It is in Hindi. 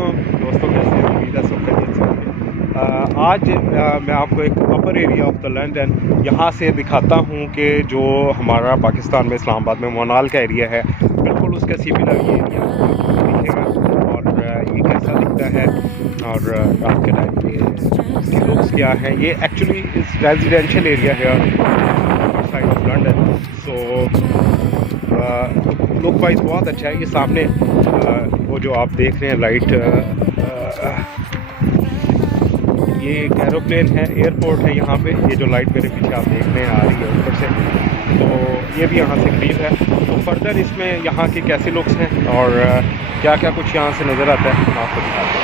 अलैकुम दोस्तों, कैसे हैं? उम्मीद है सब खैरियत से होंगे। आज मैं आपको एक upper area of the London यहाँ से दिखाता हूँ कि जो हमारा पाकिस्तान में इस्लामाबाद में मोनाल का एरिया है, बिल्कुल उसका सिमिलर ये एरिया दिखेगा और ये कैसा दिखता है और रात के टाइम पे इसके लुक्स क्या हैं। ये एक्चुअली इस रेजिडेंशियल एरिया है side of London, so look wise बहुत अच्छा है। ये सामने वो जो आप देख रहे हैं लाइट, ये एक एरोप्लेन है, एयरपोर्ट है यहाँ पे। ये जो लाइट मेरे पीछे आप देख रहे हैं आ रही है ऊपर से, तो ये भी यहाँ से करीब है। तो फर्दर इसमें यहाँ के कैसे लुक्स हैं और क्या क्या कुछ यहाँ से नज़र आता है, मैं आपको दिखाता हूँ।